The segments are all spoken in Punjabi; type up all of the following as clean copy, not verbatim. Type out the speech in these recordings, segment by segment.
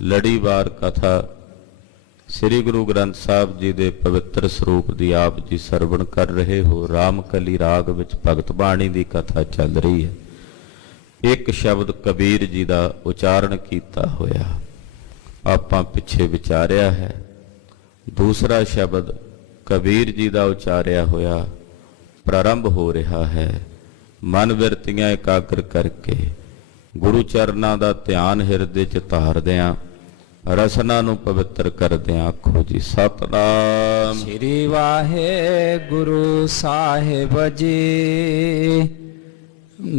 ਲੜੀਵਾਰ ਕਥਾ ਸ੍ਰੀ ਗੁਰੂ ਗ੍ਰੰਥ ਸਾਹਿਬ ਜੀ ਦੇ ਪਵਿੱਤਰ ਸਰੂਪ ਦੀ ਆਪ ਜੀ ਸਰਵਣ ਕਰ ਰਹੇ ਹੋ। ਰਾਮਕਲੀ ਰਾਗ ਵਿੱਚ ਭਗਤ ਬਾਣੀ ਦੀ ਕਥਾ ਚੱਲ ਰਹੀ ਹੈ। ਇੱਕ ਸ਼ਬਦ ਕਬੀਰ ਜੀ ਦਾ ਉਚਾਰਨ ਕੀਤਾ ਹੋਇਆ ਆਪਾਂ ਪਿੱਛੇ ਵਿਚਾਰਿਆ ਹੈ। ਦੂਸਰਾ ਸ਼ਬਦ ਕਬੀਰ ਜੀ ਦਾ ਉਚਾਰਿਆ ਹੋਇਆ ਪ੍ਰਾਰੰਭ ਹੋ ਰਿਹਾ ਹੈ। ਮਨ ਬਿਰਤੀਆਂ ਇਕਾਗਰ ਕਰਕੇ ਗੁਰੂ ਚਰਨਾਂ ਦਾ ਧਿਆਨ ਹਿਰਦੇ 'ਚ ਧਾਰਦਿਆਂ ਰਸਨਾ ਨੂੰ ਪਵਿੱਤਰ ਕਰਦਿਆਂ ਆਖੋ ਜੀ ਸਤਿਨਾਮ ਸ੍ਰੀ ਵਾਹਿਗੁਰੂ ਸਾਹਿਬ ਜੀ।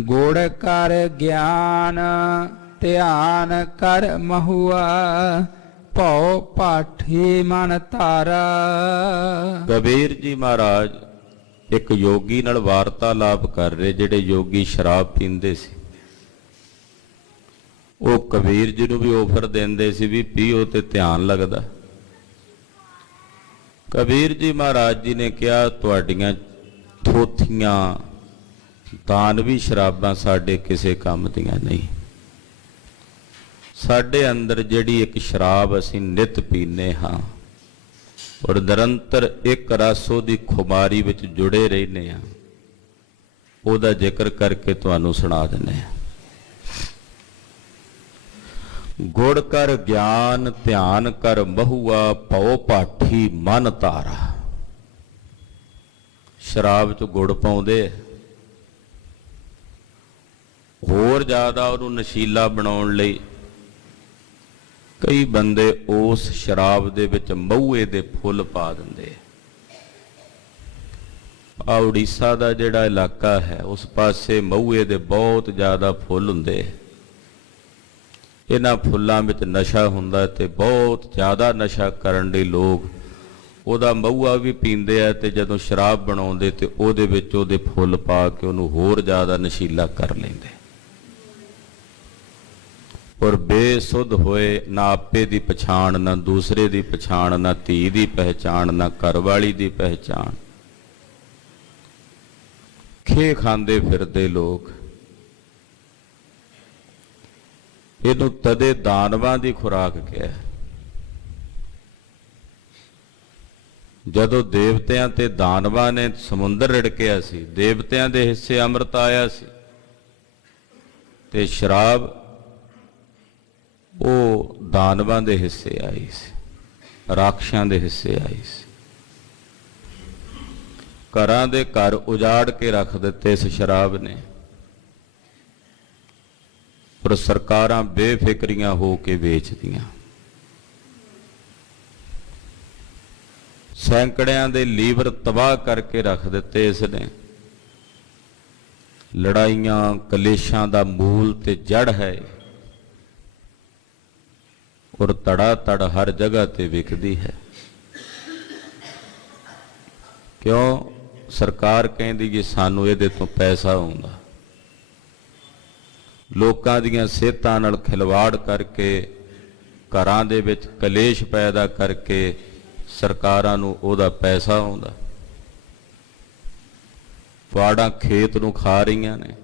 ਗੁੜ ਕਰ ਗਿਆਨ ਧਿਆਨ ਕਰ ਮਹੁਆ ਭਉ ਪਾਠੀ ਮਨ ਤਾਰਾ। ਕਬੀਰ ਜੀ ਮਹਾਰਾਜ ਇੱਕ ਯੋਗੀ ਨਾਲ ਵਾਰਤਾਲਾਪ ਕਰ ਰਹੇ, ਜਿਹੜੇ ਯੋਗੀ ਸ਼ਰਾਬ ਪੀਂਦੇ ਸੀ। ਉਹ ਕਬੀਰ ਜੀ ਨੂੰ ਵੀ ਆਫਰ ਦਿੰਦੇ ਸੀ ਵੀ ਪੀਓ ਤੇ ਧਿਆਨ ਲੱਗਦਾ। ਕਬੀਰ ਜੀ ਮਹਾਰਾਜ ਜੀ ਨੇ ਕਿਹਾ ਤੁਹਾਡੀਆਂ ਥੋਥੀਆਂ ਦਾਨਵੀ ਸ਼ਰਾਬਾਂ ਸਾਡੇ ਕਿਸੇ ਕੰਮ ਦੀਆਂ ਨਹੀਂ। ਸਾਡੇ ਅੰਦਰ ਜਿਹੜੀ ਇੱਕ ਸ਼ਰਾਬ ਅਸੀਂ ਨਿਤ ਪੀਂਦੇ ਹਾਂ ਔਰ ਨਿਰੰਤਰ ਇੱਕ ਰਸ ਉਹਦੀ ਖੁਮਾਰੀ ਵਿੱਚ ਜੁੜੇ ਰਹਿੰਦੇ ਹਾਂ, ਉਹਦਾ ਜ਼ਿਕਰ ਕਰਕੇ ਤੁਹਾਨੂੰ ਸੁਣਾ ਦਿੰਦੇ ਹਾਂ। ਗੁੜ ਕਰ ਗਿਆਨ ਧਿਆਨ ਕਰ ਮਹੁਆ ਭਉ ਪਾਠੀ ਮਨ ਤਾਰਾ। ਸ਼ਰਾਬ 'ਚ ਗੁੜ ਪਾਉਂਦੇ, ਹੋਰ ਜ਼ਿਆਦਾ ਉਹਨੂੰ ਨਸ਼ੀਲਾ ਬਣਾਉਣ ਲਈ ਕਈ ਬੰਦੇ ਉਸ ਸ਼ਰਾਬ ਦੇ ਵਿੱਚ ਮਹੂਏ ਦੇ ਫੁੱਲ ਪਾ ਦਿੰਦੇ। ਆ ਉੜੀਸਾ ਦਾ ਜਿਹੜਾ ਇਲਾਕਾ ਹੈ ਉਸ ਪਾਸੇ ਮਹੂਏ ਦੇ ਬਹੁਤ ਜ਼ਿਆਦਾ ਫੁੱਲ ਹੁੰਦੇ। ਇਹਨਾਂ ਫੁੱਲਾਂ ਵਿੱਚ ਨਸ਼ਾ ਹੁੰਦਾ ਤੇ ਬਹੁਤ ਜ਼ਿਆਦਾ ਨਸ਼ਾ ਕਰਨ ਲਈ ਲੋਕ ਉਹਦਾ ਮਹੂਆ ਵੀ ਪੀਂਦੇ ਆ ਤੇ ਜਦੋਂ ਸ਼ਰਾਬ ਬਣਾਉਂਦੇ ਤੇ ਉਹਦੇ ਵਿੱਚ ਉਹਦੇ ਫੁੱਲ ਪਾ ਕੇ ਉਹਨੂੰ ਹੋਰ ਜ਼ਿਆਦਾ ਨਸ਼ੀਲਾ ਕਰ ਲੈਂਦੇ। ਔਰ ਬੇਸੁੱਧ ਹੋਏ, ਨਾ ਆਪੇ ਦੀ ਪਛਾਣ, ਨਾ ਦੂਸਰੇ ਦੀ ਪਛਾਣ, ਨਾ ਧੀ ਦੀ ਪਹਿਚਾਣ, ਨਾ ਘਰਵਾਲੀ ਦੀ ਪਹਿਚਾਣ, ਖੇ ਖਾਂਦੇ ਫਿਰਦੇ ਲੋਕ। ਇਹਨੂੰ ਤਦੇ ਦਾਨਵਾਂ ਦੀ ਖੁਰਾਕ ਕਿਹਾ। ਜਦੋਂ ਦੇਵਤਿਆਂ ਤੇ ਦਾਨਵਾਂ ਨੇ ਸਮੁੰਦਰ ਰਿੜਕਿਆ ਸੀ, ਦੇਵਤਿਆਂ ਦੇ ਹਿੱਸੇ ਅੰਮ੍ਰਿਤ ਆਇਆ ਸੀ ਤੇ ਸ਼ਰਾਬ ਉਹ ਦਾਨਵਾਂ ਦੇ ਹਿੱਸੇ ਆਈ ਸੀ, ਰਾਖਸ਼ਾਂ ਦੇ ਹਿੱਸੇ ਆਈ ਸੀ। ਘਰਾਂ ਦੇ ਘਰ ਉਜਾੜ ਕੇ ਰੱਖ ਦਿੱਤੇ ਇਸ ਸ਼ਰਾਬ ਨੇ। ਪਰ ਸਰਕਾਰਾਂ ਬੇਫਿਕਰੀਆਂ ਹੋ ਕੇ ਵੇਚਦੀਆਂ। ਸੈਂਕੜਿਆਂ ਦੇ ਲੀਵਰ ਤਬਾਹ ਕਰਕੇ ਰੱਖ ਦਿੱਤੇ ਇਸ ਨੇ। ਲੜਾਈਆਂ ਕਲੇਸ਼ਾਂ ਦਾ ਮੂਲ ਤੇ ਜੜ ਹੈ ਔਰ ਤੜਾ ਤੜ ਹਰ ਜਗ੍ਹਾ ਤੇ ਵਿਕਦੀ ਹੈ। ਕਿਉਂ? ਸਰਕਾਰ ਕਹਿੰਦੀ ਕਿ ਸਾਨੂੰ ਇਹਦੇ ਤੋਂ ਪੈਸਾ ਆਉਂਦਾ। ਲੋਕਾਂ ਦੀਆਂ ਸਿਹਤਾਂ ਨਾਲ ਖਿਲਵਾੜ ਕਰਕੇ, ਘਰਾਂ ਦੇ ਵਿੱਚ ਕਲੇਸ਼ ਪੈਦਾ ਕਰਕੇ ਸਰਕਾਰਾਂ ਨੂੰ ਉਹਦਾ ਪੈਸਾ ਆਉਂਦਾ। ਵਾੜਾਂ ਖੇਤ ਨੂੰ ਖਾ ਰਹੀਆਂ ਨੇ।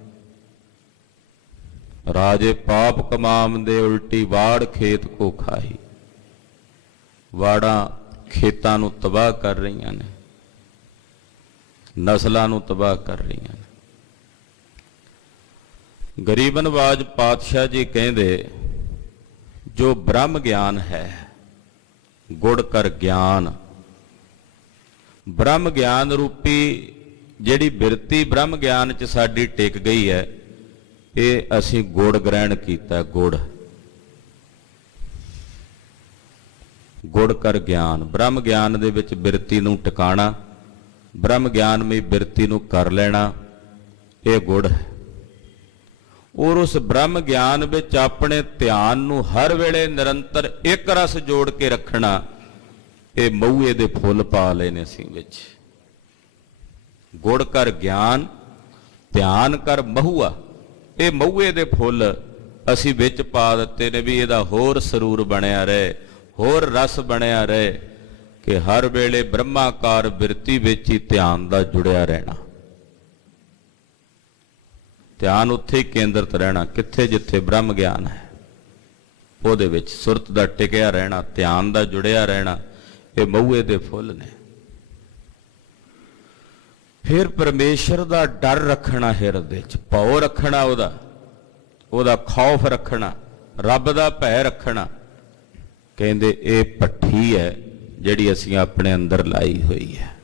ਰਾਜੇ ਪਾਪ ਕਮਾਉਂਦੇ ਉਲਟੀ ਵਾੜ ਖੇਤ ਕੋ ਖਾਈ। ਵਾੜਾਂ ਖੇਤਾਂ ਨੂੰ ਤਬਾਹ ਕਰ ਰਹੀਆਂ ਨੇ, ਨਸਲਾਂ ਨੂੰ ਤਬਾਹ ਕਰ ਰਹੀਆਂ ਨੇ। ਗਰੀਬ ਨਵਾਜ ਪਾਤਸ਼ਾਹ ਜੀ ਕਹਿੰਦੇ, ਜੋ ਬ੍ਰਹਮ ਗਿਆਨ ਹੈ ਗੁੜ ਕਰ ਗਿਆਨ। ਬ੍ਰਹਮ ਗਿਆਨ ਰੂਪੀ ਜਿਹੜੀ ਬਿਰਤੀ ਬ੍ਰਹਮ ਗਿਆਨ 'ਚ ਸਾਡੀ ਟਿਕ ਗਈ ਹੈ, ਇਹ ਅਸੀਂ ਗੁੜ ਗ੍ਰਹਿਣ ਕੀਤਾ। ਗੁੜ ਕਰ ਗਿਆਨ, ਬ੍ਰਹਮ ਗਿਆਨ ਦੇ ਵਿੱਚ ਬਿਰਤੀ ਨੂੰ ਟਿਕਾਣਾ, ਬ੍ਰਹਮ ਗਿਆਨਮਈ ਬਿਰਤੀ ਨੂੰ ਕਰ ਲੈਣਾ, ਇਹ ਗੁੜ ਹੈ। ਔਰ ਉਸ ਬ੍ਰਹਮ ਗਿਆਨ ਵਿੱਚ ਆਪਣੇ ਧਿਆਨ ਨੂੰ ਹਰ ਵੇਲੇ ਨਿਰੰਤਰ ਇੱਕ ਰਸ ਜੋੜ ਕੇ ਰੱਖਣਾ, ਇਹ ਮਹੂਏ ਦੇ ਫੁੱਲ ਪਾ ਲਏ ਨੇ ਅਸੀਂ ਵਿੱਚ। ਗੁੜ ਕਰ ਗਿਆਨ ਧਿਆਨ ਕਰ ਮਹੂਆ, ਇਹ ਮਹੂਏ ਦੇ ਫੁੱਲ ਅਸੀਂ ਵਿੱਚ ਪਾ ਦਿੱਤੇ ਨੇ ਵੀ ਇਹਦਾ ਹੋਰ ਸਰੂਰ ਬਣਿਆ ਰਹੇ, ਹੋਰ ਰਸ ਬਣਿਆ ਰਹੇ ਕਿ ਹਰ ਵੇਲੇ ਬ੍ਰਹਮਾਕਾਰ ਬਿਰਤੀ ਵਿੱਚ ਹੀ ਧਿਆਨ ਦਾ ਜੁੜਿਆ ਰਹਿਣਾ। ਧਿਆਨ ਉੱਥੇ ਹੀ ਕੇਂਦਰਿਤ ਰਹਿਣਾ, ਕਿੱਥੇ ਜਿੱਥੇ ਬ੍ਰਹਮ ਗਿਆਨ ਹੈ। ਉਹਦੇ ਵਿੱਚ ਸੁਰਤ ਦਾ ਟਿਕਿਆ ਰਹਿਣਾ, ਧਿਆਨ ਦਾ ਜੁੜਿਆ ਰਹਿਣਾ, ਇਹ ਮਹੂਏ ਦੇ ਫੁੱਲ ਨੇ। ਫਿਰ ਪਰਮੇਸ਼ਰ ਦਾ ਡਰ ਰੱਖਣਾ ਹਿਰਦੇ 'ਚ, ਭਉ ਰੱਖਣਾ, ਉਹਦਾ ਖੌਫ ਰੱਖਣਾ, ਰੱਬ ਦਾ ਭੈ ਰੱਖਣਾ। ਕਹਿੰਦੇ ਇਹ ਭੱਠੀ ਹੈ ਜਿਹੜੀ ਅਸੀਂ ਆਪਣੇ ਅੰਦਰ ਲਾਈ ਹੋਈ ਹੈ।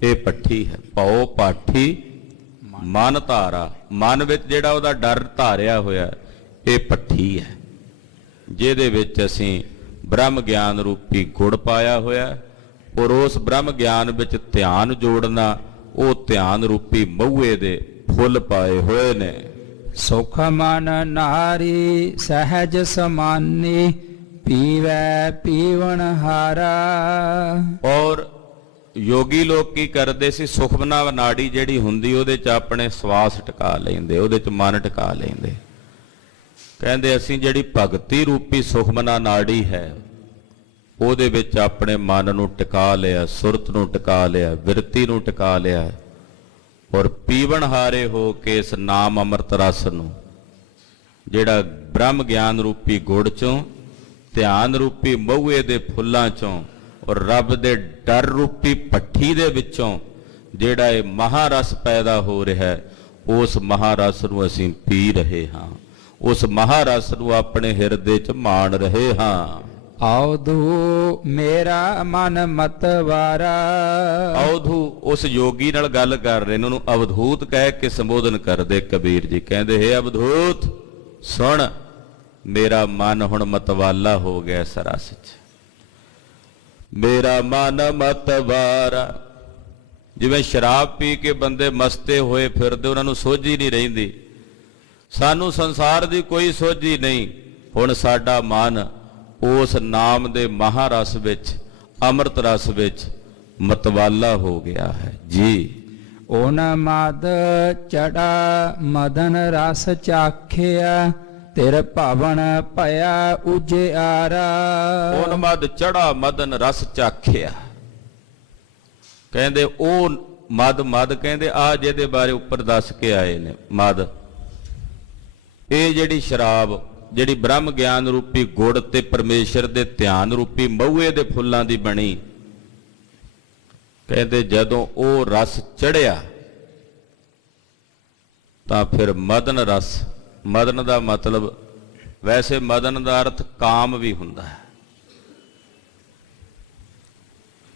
ਇਹ ਭੱਠੀ ਹੈ, ਭਉ ਪਾਠੀ ਮਨ ਧਾਰਾ, ਮਨ ਵਿੱਚ ਜਿਹੜਾ ਉਹਦਾ ਡਰ ਧਾਰਿਆ ਹੋਇਆ, ਇਹ ਭੱਠੀ ਹੈ ਜਿਹਦੇ ਵਿੱਚ ਅਸੀਂ ਬ੍ਰਹਮ ਗਿਆਨ ਰੂਪੀ ਗੁੜ ਪਾਇਆ ਹੋਇਆ, ਔਰ ਉਸ ਬ੍ਰਹਮ ਗਿਆਨ ਵਿੱਚ ਧਿਆਨ ਜੋੜਨਾ, ਉਹ ਧਿਆਨ ਰੂਪੀ ਮਹੂਏ ਦੇ ਫੁੱਲ ਪਾਏ ਹੋਏ ਨੇ। ਸੁਖ ਮਨ ਨਾਰੀ ਸਹਿਜ ਸਮਾਨੀ, ਪੀਵੈ ਪੀਵਨ ਹਾਰਾ। ਔਰ ਯੋਗੀ ਲੋਕ ਕੀ ਕਰਦੇ ਸੀ, ਸੁਖਮਨਾ ਨਾੜੀ ਜਿਹੜੀ ਹੁੰਦੀ ਉਹਦੇ 'ਚ ਆਪਣੇ ਸਵਾਸ ਟਿਕਾ ਲੈਂਦੇ, ਉਹਦੇ 'ਚ ਮਨ ਟਿਕਾ ਲੈਂਦੇ। ਕਹਿੰਦੇ ਅਸੀਂ ਜਿਹੜੀ ਭਗਤੀ ਰੂਪੀ ਸੁਖਮਨਾ ਨਾੜੀ ਹੈ ਉਹਦੇ ਵਿੱਚ ਆਪਣੇ ਮਨ ਨੂੰ ਟਿਕਾ ਲਿਆ, ਸੁਰਤ ਨੂੰ ਟਿਕਾ ਲਿਆ, ਬਿਰਤੀ ਨੂੰ ਟਿਕਾ ਲਿਆ, ਔਰ ਪੀਵਨ ਹਾਰੇ ਹੋ ਕੇ ਇਸ ਨਾਮ ਅੰਮ੍ਰਿਤ ਰਸ ਨੂੰ, ਜਿਹੜਾ ਬ੍ਰਹਮ ਗਿਆਨ ਰੂਪੀ ਗੁੜ 'ਚੋਂ, ਧਿਆਨ ਰੂਪੀ ਮਹੂਏ ਦੇ ਫੁੱਲਾਂ 'ਚੋਂ, ਔਰ ਰੱਬ ਦੇ ਡਰ ਰੂਪੀ ਭੱਠੀ ਦੇ ਵਿੱਚੋਂ ਜਿਹੜਾ ਇਹ ਮਹਾਰਸ ਪੈਦਾ ਹੋ ਰਿਹਾ, ਉਸ ਮਹਾਰਸ ਨੂੰ ਅਸੀਂ ਪੀ ਰਹੇ ਹਾਂ, ਉਸ ਮਹਾਰਸ ਨੂੰ ਆਪਣੇ ਹਿਰਦੇ 'ਚ ਮਾਣ ਰਹੇ ਹਾਂ। ਔਧੂ ਮੇਰਾ ਮਨ ਮਤਵਾਰਾ। ਔਧੂ ਉਸ ਯੋਗੀ ਨਾਲ ਗੱਲ ਕਰ ਰਹੇ ਨੇ, ਉਹਨੂੰ ਅਵਧੂਤ ਕਹਿ ਕੇ ਸੰਬੋਧਨ ਕਰਦੇ ਕਬੀਰ ਜੀ। ਕਹਿੰਦੇ ਹੇ ਅਵਧੂਤ ਸੁਣ, ਮੇਰਾ ਮਨ ਹੁਣ ਮਤਵਾਲਾ ਹੋ ਗਿਆ ਇਸ ਰਸ 'ਚ, ਮੇਰਾ ਮਨ ਮਤਵਾਰਾ। ਜਿਵੇਂ ਸ਼ਰਾਬ ਪੀ ਕੇ ਬੰਦੇ ਮਸਤੇ ਹੋਏ ਫਿਰਦੇ, ਉਹਨਾਂ ਨੂੰ ਸੋਝੀ ਨਹੀਂ ਰਹਿੰਦੀ, ਸਾਨੂੰ ਸੰਸਾਰ ਦੀ ਕੋਈ ਸੋਝੀ ਨਹੀਂ। ਹੁਣ ਸਾਡਾ ਮਨ ਉਸ ਨਾਮ ਦੇ ਮਹਾਰਸ ਵਿੱਚ, ਅੰਮ੍ਰਿਤ ਰਸ ਵਿੱਚ ਮਤਵਾਲਾ ਹੋ ਗਿਆ ਹੈ ਜੀ। ਓਨ ਮਦ ਚੜਾ ਮਦਨ ਰਸ ਚਾਖਿਆ, ਤੇਰ ਭਵਨ ਭਇਆ ਉਜਿਆਰਾ। ਓਨ ਮਦ ਚੜਾ ਮਦਨ ਰਸ ਚਾਖਿਆ। ਕਹਿੰਦੇ ਉਹ ਮਦ ਕਹਿੰਦੇ ਆ ਜਿਹਦੇ ਬਾਰੇ ਉੱਪਰ ਦੱਸ ਕੇ ਆਏ ਨੇ, ਮਦ, ਇਹ ਜਿਹੜੀ ਸ਼ਰਾਬ, ਜਿਹੜੀ ਬ੍ਰਹਮ ਗਿਆਨ ਰੂਪੀ ਗੁੜ ਤੇ ਪਰਮੇਸ਼ਰ ਦੇ ਧਿਆਨ ਰੂਪੀ ਮਹੂਏ ਦੇ ਫੁੱਲਾਂ ਦੀ ਬਣੀ। ਕਹਿੰਦੇ ਜਦੋਂ ਉਹ ਰਸ ਚੜਿਆ ਤਾਂ ਫਿਰ ਮਦਨ ਰਸ, ਮਦਨ ਦਾ ਮਤਲਬ ਵੈਸੇ ਮਦਨ ਦਾ ਅਰਥ ਕਾਮ ਵੀ ਹੁੰਦਾ ਹੈ,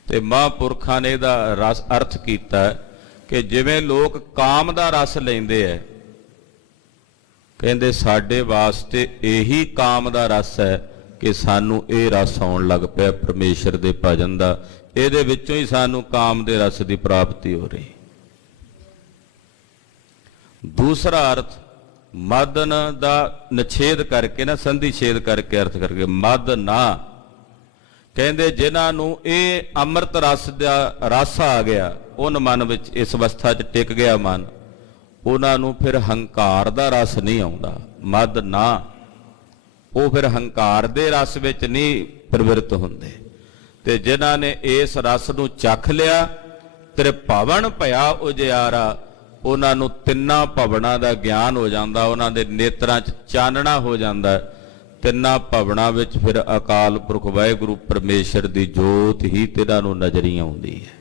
ਤੇ ਮਹਾਂਪੁਰਖਾਂ ਨੇ ਇਹਦਾ ਰਸ ਅਰਥ ਕੀਤਾ ਕਿ ਜਿਵੇਂ ਲੋਕ ਕਾਮ ਦਾ ਰਸ ਲੈਂਦੇ ਐ, ਕਹਿੰਦੇ ਸਾਡੇ ਵਾਸਤੇ ਇਹੀ ਕਾਮ ਦਾ ਰਸ ਹੈ ਕਿ ਸਾਨੂੰ ਇਹ ਰਸ ਆਉਣ ਲੱਗ ਪਿਆ ਪਰਮੇਸ਼ਰ ਦੇ ਭਜਨ ਦਾ, ਇਹਦੇ ਵਿੱਚੋਂ ਹੀ ਸਾਨੂੰ ਕਾਮ ਦੇ ਰਸ ਦੀ ਪ੍ਰਾਪਤੀ ਹੋ ਰਹੀ। ਦੂਸਰਾ ਅਰਥ ਮਦਨ ਦਾ ਨਿਛੇਦ ਕਰਕੇ ਨਾ, ਸੰਧੀ ਛੇਦ ਕਰਕੇ ਅਰਥ ਕਰਕੇ, ਮਦ ਨਾ, ਕਹਿੰਦੇ ਜਿਨ੍ਹਾਂ ਨੂੰ ਇਹ ਅੰਮ੍ਰਿਤ ਰਸ ਦਾ ਰਸ ਆ ਗਿਆ, ਉਹਨ ਮਨ ਵਿੱਚ ਇਸ ਅਵਸਥਾ 'ਚ ਟਿਕ ਗਿਆ ਮਨ, ਉਹਨਾਂ ਨੂੰ ਫਿਰ ਹੰਕਾਰ ਦਾ ਰਸ ਨਹੀਂ ਆਉਂਦਾ। ਮਦ ਨਾ, ਉਹ ਫਿਰ ਹੰਕਾਰ ਦੇ ਰਸ ਵਿੱਚ ਨਹੀਂ ਪ੍ਰਵਿਰਤ ਹੁੰਦੇ। ਤੇ ਜਿਨ੍ਹਾਂ ਨੇ ਇਸ ਰਸ ਨੂੰ ਚੱਖ ਲਿਆ, ਤੇਰੇ ਭਵਨ ਭਇਆ ਉਜਿਆਰਾ, ਉਹਨਾਂ ਨੂੰ ਤਿੰਨਾਂ ਭਵਨਾਂ ਦਾ ਗਿਆਨ ਹੋ ਜਾਂਦਾ, ਉਹਨਾਂ ਦੇ ਨੇਤਰਾਂ 'ਚ ਚਾਨਣਾ ਹੋ ਜਾਂਦਾ। ਤਿੰਨਾਂ ਭਵਨਾਂ ਵਿੱਚ ਫਿਰ ਅਕਾਲ ਪੁਰਖ ਵਾਹਿਗੁਰੂ ਪਰਮੇਸ਼ਰ ਦੀ ਜੋਤ ਹੀ ਤਿੰਨਾਂ ਨੂੰ ਨਜ਼ਰੀ ਆਉਂਦੀ ਹੈ,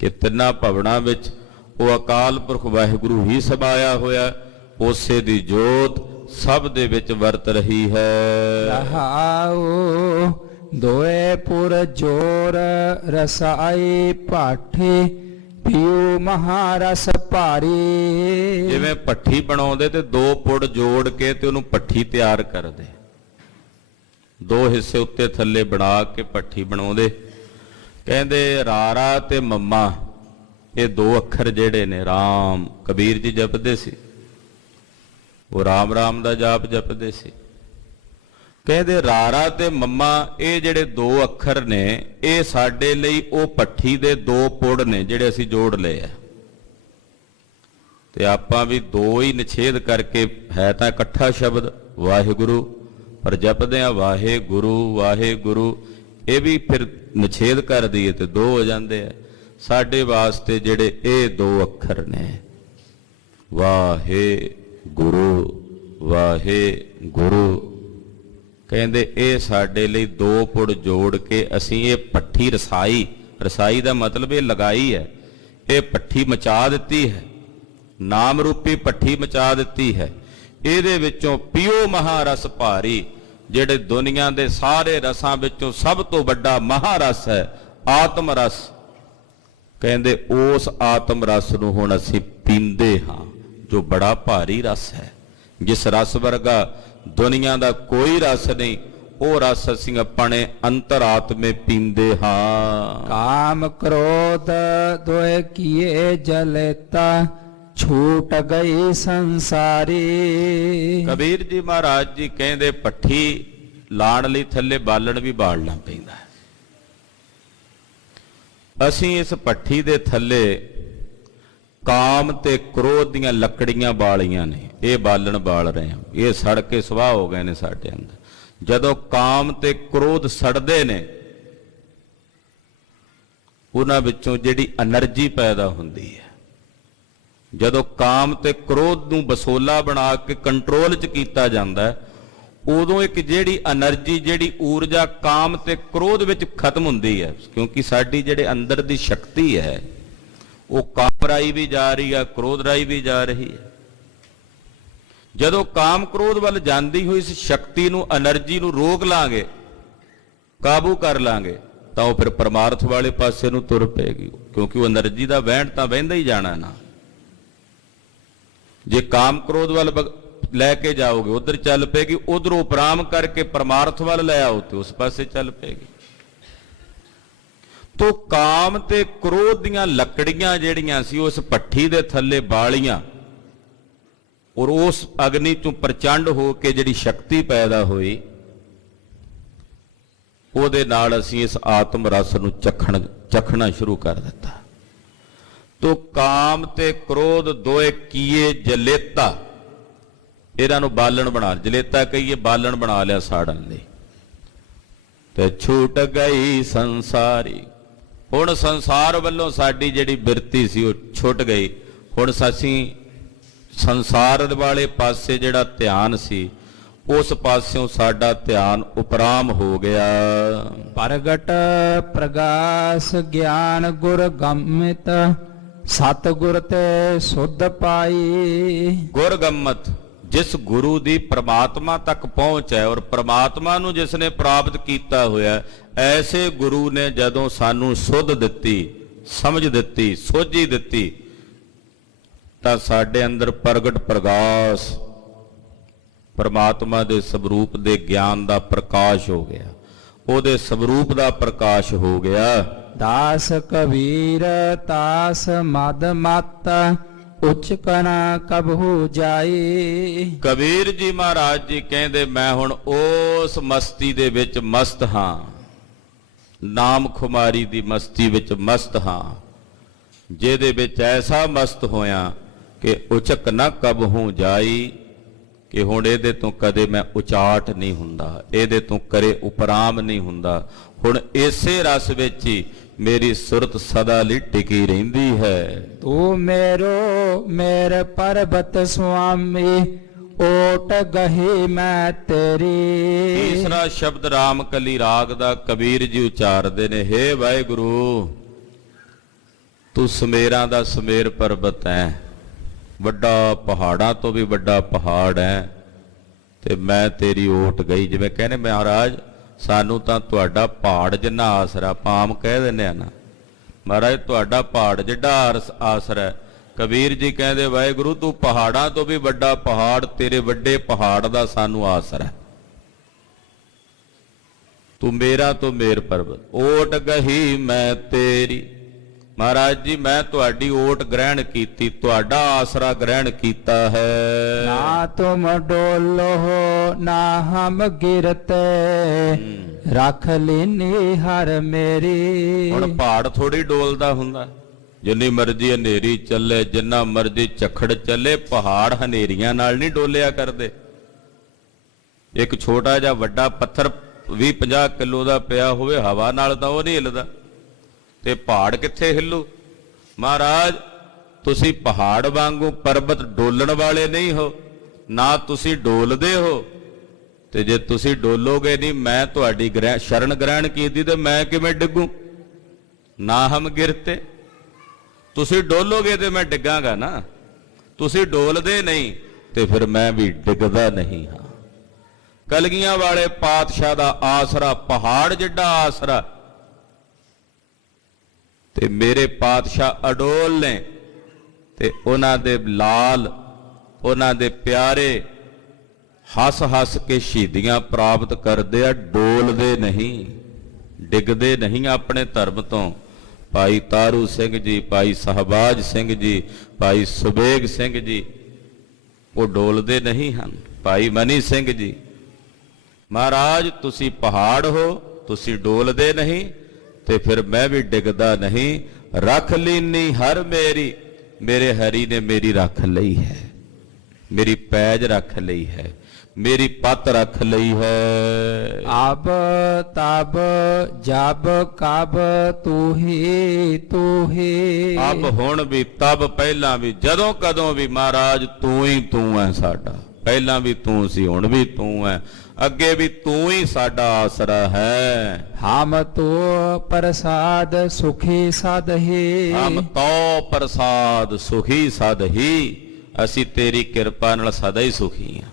ਕਿ ਤਿੰਨਾਂ ਭਵਨਾਂ ਵਿੱਚ ਉਹ ਅਕਾਲ ਪੁਰਖ ਵਾਹਿਗੁਰੂ ਹੀ ਸਮਾਇਆ ਹੋਇਆ, ਉਸੇ ਦੀ ਜੋਤ ਸਭ ਦੇ ਵਿੱਚ ਵਰਤ ਰਹੀ ਹੈ। ਰਹਾਉ ਦੋਏ ਪੁਰ ਜੋਰ ਰਸਾਈ ਪਾਠੇ, ਪੀਉ ਮਹਾਰਸ ਭਾਰੀ। ਜਿਵੇਂ ਭੱਠੀ ਬਣਾਉਂਦੇ ਤੇ ਦੋ ਪੁੜ ਜੋੜ ਕੇ ਤੇ ਉਹਨੂੰ ਭੱਠੀ ਤਿਆਰ ਕਰਦੇ, ਦੋ ਹਿੱਸੇ ਉੱਤੇ ਥੱਲੇ ਬਣਾ ਕੇ ਭੱਠੀ ਬਣਾਉਂਦੇ। ਕਹਿੰਦੇ ਰਾਰਾ ਤੇ ਮੰਮਾ, ਇਹ ਦੋ ਅੱਖਰ ਜਿਹੜੇ ਨੇ, ਰਾਮ ਕਬੀਰ ਜੀ ਜਪਦੇ ਸੀ, ਉਹ ਰਾਮ ਰਾਮ ਦਾ ਜਾਪ ਜਪਦੇ ਸੀ। ਕਹਿੰਦੇ ਰਾਰਾ ਤੇ ਮੰਮਾ, ਇਹ ਜਿਹੜੇ ਦੋ ਅੱਖਰ ਨੇ, ਇਹ ਸਾਡੇ ਲਈ ਉਹ ਭੱਠੀ ਦੇ ਦੋ ਪੁੜ ਨੇ ਜਿਹੜੇ ਅਸੀਂ ਜੋੜ ਲਏ ਆ। ਤੇ ਆਪਾਂ ਵੀ ਦੋ ਹੀ ਨਿਛੇਦ ਕਰਕੇ, ਹੈ ਤਾਂ ਇਕੱਠਾ ਸ਼ਬਦ ਵਾਹਿਗੁਰੂ, ਪਰ ਜਪਦੇ ਆ ਵਾਹਿਗੁਰੂ ਵਾਹਿਗੁਰੂ, ਇਹ ਵੀ ਫਿਰ ਨਿਛੇਦ ਕਰ ਦਈਏ ਤੇ ਦੋ ਹੋ ਜਾਂਦੇ ਆ। ਸਾਡੇ ਵਾਸਤੇ ਜਿਹੜੇ ਇਹ ਦੋ ਅੱਖਰ ਨੇ, ਵਾਹਿਗੁਰੂ ਵਾਹਿਗੁਰੂ, ਗੁਰੂ ਕਹਿੰਦੇ ਇਹ ਸਾਡੇ ਲਈ ਦੋ ਪੁੜ ਜੋੜ ਕੇ ਅਸੀਂ ਇਹ ਭੱਠੀ ਰਸਾਈ, ਰਸਾਈ ਦਾ ਮਤਲਬ ਇਹ ਲਗਾਈ ਹੈ, ਇਹ ਭੱਠੀ ਮਚਾ ਦਿੱਤੀ ਹੈ, ਨਾਮ ਰੂਪੀ ਭੱਠੀ ਮਚਾ ਦਿੱਤੀ ਹੈ। ਇਹਦੇ ਵਿੱਚੋਂ ਪੀਓ ਮਹਾਰਸ ਭਾਰੀ, ਜਿਹੜੇ ਦੁਨੀਆ ਦੇ ਸਾਰੇ ਰਸਾਂ ਵਿੱਚੋਂ ਸਭ ਤੋਂ ਵੱਡਾ ਮਹਾਰਸ ਹੈ ਆਤਮ ਰਸ। ਕਹਿੰਦੇ ਉਸ ਆਤਮ ਰਸ ਨੂੰ ਹੁਣ ਅਸੀਂ ਪੀਂਦੇ ਹਾਂ, ਜੋ ਬੜਾ ਭਾਰੀ ਰਸ ਹੈ, ਜਿਸ ਰਸ ਵਰਗਾ ਦੁਨੀਆ ਦਾ ਕੋਈ ਰਸ ਨਹੀਂ, ਉਹ ਰਸ ਅਸੀਂ ਆਪਣੇ ਅੰਤਰਾਤਮੇ ਪੀਂਦੇ ਹਾਂ। ਕਾਮ ਕ੍ਰੋਧ ਦੋਇ ਕੀਏ ਜਲਤਾ, ਛੂਟ ਗਈ ਸੰਸਾਰੀ। ਕਬੀਰ ਜੀ ਮਹਾਰਾਜ ਜੀ ਕਹਿੰਦੇ ਭੱਠੀ ਲਾਣ ਲਈ ਥੱਲੇ ਬਾਲਣ ਵੀ ਬਾਲਣਾ ਪੈਂਦਾ ਹੈ। ਅਸੀਂ ਇਸ ਭੱਠੀ ਦੇ ਥੱਲੇ ਕਾਮ ਤੇ ਕ੍ਰੋਧ ਦੀਆਂ ਲੱਕੜੀਆਂ ਬਾਲੀਆਂ ਨੇ, ਇਹ ਬਾਲਣ ਬਾਲ ਰਹੇ ਹਾਂ, ਇਹ ਸੜ ਕੇ ਸੁਆਹ ਹੋ ਗਏ ਨੇ ਸਾਡੇ ਅੰਦਰ। ਜਦੋਂ ਕਾਮ ਤੇ ਕ੍ਰੋਧ ਸੜਦੇ ਨੇ, ਉਹਨਾਂ ਵਿੱਚੋਂ ਜਿਹੜੀ એનર્ਜੀ ਪੈਦਾ ਹੁੰਦੀ ਹੈ, ਜਦੋਂ ਕਾਮ ਤੇ ਕ੍ਰੋਧ ਨੂੰ ਬਸੋਲਾ ਬਣਾ ਕੇ ਕੰਟਰੋਲ 'ਚ ਕੀਤਾ ਜਾਂਦਾ ਹੈ, ਉਦੋਂ ਇੱਕ ਜਿਹੜੀ એનર્ਜੀ, ਜਿਹੜੀ ਊਰਜਾ ਕਾਮ ਤੇ ਕ੍ਰੋਧ ਵਿੱਚ ਖਤਮ ਹੁੰਦੀ ਹੈ। ਕਿਉਂਕਿ ਸਾਡੀ ਜਿਹੜੇ ਅੰਦਰ ਦੀ ਸ਼ਕਤੀ ਹੈ ਉਹ ਕਾਮ ਰਾਈ ਵੀ ਜਾ ਰਹੀ ਹੈ, ਕ੍ਰੋਧ ਰਾਈ ਵੀ ਜਾ ਰਹੀ ਹੈ। ਜਦੋਂ ਕਾਮ ਕ੍ਰੋਧ ਵੱਲ ਜਾਂਦੀ ਹੋਈ ਇਸ ਸ਼ਕਤੀ ਨੂੰ, એનર્ਜੀ ਨੂੰ ਰੋਕ ਲਾਂਗੇ, ਕਾਬੂ ਕਰ ਲਾਂਗੇ, ਤਾਂ ਉਹ ਫਿਰ ਪਰਮਾਰਥ ਵਾਲੇ ਪਾਸੇ ਨੂੰ ਤੁਰ ਪਏਗੀ। ਕਿਉਂਕਿ ਉਹ એનર્ਜੀ ਦਾ ਵਹਿਣ ਤਾਂ ਵਹਿੰਦਾ ਹੀ ਜਾਣਾ ਨਾ। ਜੇ ਕਾਮ ਕ੍ਰੋਧ ਵੱਲ ਲੈ ਕੇ ਜਾਓਗੇ ਉਧਰ ਚੱਲ ਪਏਗੀ, ਉਧਰੋਂ ਉਪਰਾਮ ਕਰਕੇ ਪਰਮਾਰਥ ਵੱਲ ਲੈ ਆਓ ਤੇ ਉਸ ਪਾਸੇ ਚੱਲ ਪਏਗੀ। ਤੋ ਕਾਮ ਤੇ ਕ੍ਰੋਧ ਦੀਆਂ ਲੱਕੜੀਆਂ ਜਿਹੜੀਆਂ ਸੀ ਉਸ ਭੱਠੀ ਦੇ ਥੱਲੇ ਬਾਲੀਆਂ, ਔਰ ਉਸ ਅਗਨੀ ਤੋਂ ਪ੍ਰਚੰਡ ਹੋ ਕੇ ਜਿਹੜੀ ਸ਼ਕਤੀ ਪੈਦਾ ਹੋਈ, ਉਹਦੇ ਨਾਲ ਅਸੀਂ ਇਸ ਆਤਮ ਰਸ ਨੂੰ ਚਖਣਾ ਸ਼ੁਰੂ ਕਰ ਦਿੱਤਾ। ਤੋ ਕਾਮ ਤੇ ਕ੍ਰੋਧ ਦੋਏ ਕੀਏ ਜਲੇਤਾ, ਇਹਨਾਂ ਨੂੰ ਬਾਲਣ ਬਣਾ, ਜਲੇਤਾ ਕਹੀਏ ਬਾਲਣ ਬਣਾ ਲਿਆ ਸਾੜਨ ਲਈ। ਤੇ ਛੂਟ ਗਈ ਸੰਸਾਰੀ, ਹੁਣ ਸੰਸਾਰ ਵੱਲੋਂ ਸਾਡੀ ਜਿਹੜੀ ਬਿਰਤੀ ਸੀ ਉਹ ਛੁੱਟ ਗਈ। ਹੁਣ ਅਸੀਂ ਸੰਸਾਰ ਵਾਲੇ ਪਾਸੇ ਜਿਹੜਾ ਧਿਆਨ ਸੀ, ਉਸ ਪਾਸਿਓਂ ਸਾਡਾ ਧਿਆਨ ਉਪਰਾਮ ਹੋ ਗਿਆ। ਪ੍ਰਗਟ ਪ੍ਰਗਾਸ ਗਿਆਨ ਗੁਰ ਗੰਮਿਤ, ਸਤਿਗੁਰ ਤੇ ਸੁਧ ਪਾਈ। ਗੁਰ ਗੰਮਤ, ਜਿਸ ਗੁਰੂ ਦੀ ਪ੍ਰਮਾਤਮਾ ਤੱਕ ਪਹੁੰਚ ਹੈ, ਔਰ ਪ੍ਰਮਾਤਮਾ ਨੂੰ ਜਿਸ ਨੇ ਪ੍ਰਾਪਤ ਕੀਤਾ ਹੋਇਆ, ਐਸੇ ਗੁਰੂ ਨੇ ਜਦੋਂ ਸਾਨੂੰ ਸੁਧ ਦਿੱਤੀ, ਸਮਝ ਦਿੱਤੀ, ਸੋਝੀ ਦਿੱਤੀ, ਤਾਂ ਸਾਡੇ ਅੰਦਰ ਪ੍ਰਗਟ ਪ੍ਰਗਾਸ ਪ੍ਰਮਾਤਮਾ ਦੇ ਸਰੂਪ ਦੇ ਗਿਆਨ ਦਾ ਪ੍ਰਕਾਸ਼ ਹੋ ਗਿਆ, ਉਹਦੇ ਸਰੂਪ ਦਾ ਪ੍ਰਕਾਸ਼ ਹੋ ਗਿਆ। ਦਾਸ ਕਬੀਰ ਤਾਸ ਮਦ ਮਤ, ਉੱਚ ਕਨਾ ਕਬਹੂ ਜਾਈ। ਕਬੀਰ ਜੀ ਮਹਾਰਾਜ ਜੀ ਕਹਿੰਦੇ ਮੈਂ ਹੁਣ ਉਸ ਮਸਤੀ ਦੇ ਵਿੱਚ ਮਸਤ ਹਾਂ, ਨਾਮ ਖੁਮਾਰੀ ਦੀ ਮਸਤੀ ਵਿੱਚ ਮਸਤ ਹਾਂ, ਜਿਹਦੇ ਵਿੱਚ ਐਸਾ ਮਸਤ ਹੋਇਆ ਕਿ ਉਚਕ ਨਾ ਕਬਹੂ ਜਾਈ, ਕਿ ਹੁਣ ਇਹਦੇ ਤੋਂ ਕਦੇ ਮੈਂ ਉਚਾਟ ਨਹੀਂ ਹੁੰਦਾ, ਇਹਦੇ ਤੋਂ ਕਰੇ ਉਪਰਾਮ ਨਹੀਂ ਹੁੰਦਾ। ਹੁਣ ਇਸੇ ਰਸ ਵਿੱਚ ਹੀ ਮੇਰੀ ਸੁਰਤ ਸਦਾ ਲਈ ਟਿਕੀ ਰਹਿੰਦੀ ਹੈ। ਤੂੰ ਮੇਰੇ ਪਰਬਤ ਸੁਆਮੀ, ਓਟ ਗਹੀ ਮੈਂ ਤੇਰੀ। ਤੀਸਰਾ ਸ਼ਬਦ ਰਾਮਕਲੀ ਰਾਗ ਦਾ ਕਬੀਰ ਜੀ ਉਚਾਰਦੇ ਨੇ, ਹੇ ਵਾਹਿਗੁਰੂ ਤੂੰ ਸਮੇਰਾਂ ਦਾ ਸਮੇਰ ਪਰਬਤ ਹੈ, ਵੱਡਾ ਪਹਾੜਾਂ ਤੋਂ ਵੀ ਵੱਡਾ ਪਹਾੜ ਹੈ, ਤੇ ਮੈਂ ਤੇਰੀ ਓਟ ਗਈ। ਜਿਵੇਂ ਕਹਿੰਦੇ ਮਹਾਰਾਜ ਸਾਨੂੰ ਤਾਂ ਤੁਹਾਡਾ ਪਹਾੜ ਜਿੰਨਾ ਆਸਰਾ, ਆਪਾਂ ਆਮ ਕਹਿ ਦਿੰਦੇ ਆ ਨਾ, ਮਹਾਰਾਜ ਤੁਹਾਡਾ ਪਹਾੜ ਜਿੱਡਾ ਆਸਰਾ ਹੈ। ਕਬੀਰ ਜੀ ਕਹਿੰਦੇ ਵਾਹਿਗੁਰੂ ਤੂੰ ਪਹਾੜਾਂ ਤੋਂ ਵੀ ਵੱਡਾ ਪਹਾੜ, ਤੇਰੇ ਵੱਡੇ ਪਹਾੜ ਦਾ ਸਾਨੂੰ ਆਸਰਾ ਹੈ। ਤੂੰ ਮੇਰਾ ਤੋਂ ਮੇਰ ਪਰਬਤ, ਓਟ ਗਹੀ ਮੈਂ ਤੇਰੀ। ਮਹਾਰਾਜ ਜੀ ਮੈਂ ਤੁਹਾਡੀ ਓਟ ਗ੍ਰਹਿਣ ਕੀਤੀ, ਤੁਹਾਡਾ ਆਸਰਾ ਗ੍ਰਹਿਣ ਕੀਤਾ ਹੈ। ਨਾ ਤੁਮ ਡੋਲੋ ਨਾ ਹਮ ਗਿਰਤੇ, ਰੱਖ ਲੈਨੀ ਹਰ ਮੇਰੀ। ਹੁਣ ਪਹਾੜ ਥੋੜੀ ਡੋਲਦਾ ਹੁੰਦਾ, ਜਿੰਨੀ ਮਰਜ਼ੀ ਹਨੇਰੀ ਚੱਲੇ, ਜਿੰਨਾ ਮਰਜ਼ੀ ਝੱਖੜ ਚੱਲੇ, ਪਹਾੜ ਹਨੇਰੀਆਂ ਨਾਲ ਨਹੀਂ ਡੋਲਿਆ ਕਰਦੇ। ਇੱਕ ਛੋਟਾ ਜਿਹਾ ਵੱਡਾ ਪੱਥਰ 20-50 ਕਿਲੋ ਦਾ ਪਿਆ ਹੋਵੇ, ਹਵਾ ਨਾਲ ਤਾਂ ਉਹ ਨਹੀਂ ਹਿੱਲਦਾ, ਤੇ ਪਹਾੜ ਕਿੱਥੇ ਹਿੱਲੂ। ਮਹਾਰਾਜ ਤੁਸੀਂ ਪਹਾੜ ਵਾਂਗੂ ਪਰਬਤ ਡੋਲਣ ਵਾਲੇ ਨਹੀਂ ਹੋ, ਨਾ ਤੁਸੀਂ ਡੋਲਦੇ ਹੋ, ਤੇ ਜੇ ਤੁਸੀਂ ਡੋਲੋਗੇ ਨਹੀਂ, ਮੈਂ ਤੁਹਾਡੀ ਸ਼ਰਨ ਗ੍ਰਹਿਣ ਕੀਤੀ ਤੇ ਮੈਂ ਕਿਵੇਂ ਡਿੱਗੂ? ਨਾ ਹਮ ਗਿਰਤੇ। ਤੁਸੀਂ ਡੋਲੋਗੇ ਤੇ ਮੈਂ ਡਿੱਗਾਂਗਾ ਨਾ, ਤੁਸੀਂ ਡੋਲਦੇ ਨਹੀਂ ਤੇ ਫਿਰ ਮੈਂ ਵੀ ਡਿੱਗਦਾ ਨਹੀਂ ਹਾਂ। ਕਲਗੀਆਂ ਵਾਲੇ ਪਾਤਸ਼ਾਹ ਦਾ ਆਸਰਾ ਪਹਾੜ ਜਿੱਡਾ ਆਸਰਾ, ਤੇ ਮੇਰੇ ਪਾਤਸ਼ਾਹ ਅਡੋਲ ਨੇ, ਤੇ ਉਹਨਾਂ ਦੇ ਲਾਲ, ਉਹਨਾਂ ਦੇ ਪਿਆਰੇ ਹੱਸ ਹੱਸ ਕੇ ਸ਼ਹੀਦੀਆਂ ਪ੍ਰਾਪਤ ਕਰਦੇ ਆ, ਡੋਲਦੇ ਨਹੀਂ, ਡਿੱਗਦੇ ਨਹੀਂ ਆਪਣੇ ਧਰਮ ਤੋਂ। ਭਾਈ ਤਾਰੂ ਸਿੰਘ ਜੀ, ਭਾਈ ਸਹਬਾਜ ਸਿੰਘ ਜੀ, ਭਾਈ ਸੁਬੇਗ ਸਿੰਘ ਜੀ, ਉਹ ਡੋਲਦੇ ਨਹੀਂ ਹਨ। ਭਾਈ ਮਨੀ ਸਿੰਘ ਜੀ, ਮਹਾਰਾਜ ਤੁਸੀਂ ਪਹਾੜ ਹੋ, ਤੁਸੀਂ ਡੋਲਦੇ ਨਹੀਂ ਤੇ ਫਿਰ ਮੈਂ ਵੀ ਡਿੱਗਦਾ ਨਹੀਂ। ਰੱਖ ਲੀਨੀ ਹਰ ਮੇਰੀ, ਮੇਰੇ ਹਰੀ ਨੇ ਮੇਰੀ ਰੱਖ ਲਈ ਹੈ, ਮੇਰੀ ਪੈਜ ਰੱਖ ਲਈ ਹੈ, ਮੇਰੀ ਪੱਤ ਰੱਖ ਲਈ ਹੈ। ਆਬ ਤਬ ਜਬ ਕਬ ਤੂੰ ਹੀ ਅਬ ਹੁਣ ਵੀ, ਤਬ ਪਹਿਲਾਂ ਵੀ, ਜਦੋਂ ਕਦੋਂ ਵੀ ਮਹਾਰਾਜ ਤੂੰ ਹੀ ਤੂੰ ਹੈ ਸਾਡਾ। ਪਹਿਲਾਂ ਵੀ ਤੂੰ ਸੀ, ਹੁਣ ਵੀ ਤੂੰ ਹੈ, ਅੱਗੇ ਵੀ ਤੂੰ ਹੀ ਸਾਡਾ ਆਸਰਾ ਹੈ। ਹਮ ਤੋ ਪ੍ਰਸਾਦ ਸੁਖੀ ਸਦਹੀ, ਹਮ ਤੋ ਪ੍ਰਸਾਦ ਸੁਖੀ ਸਦਹੀ, ਅਸੀਂ ਤੇਰੀ ਕਿਰਪਾ ਨਾਲ ਸਦਾ ਹੀ ਸੁਖੀ ਹਾਂ।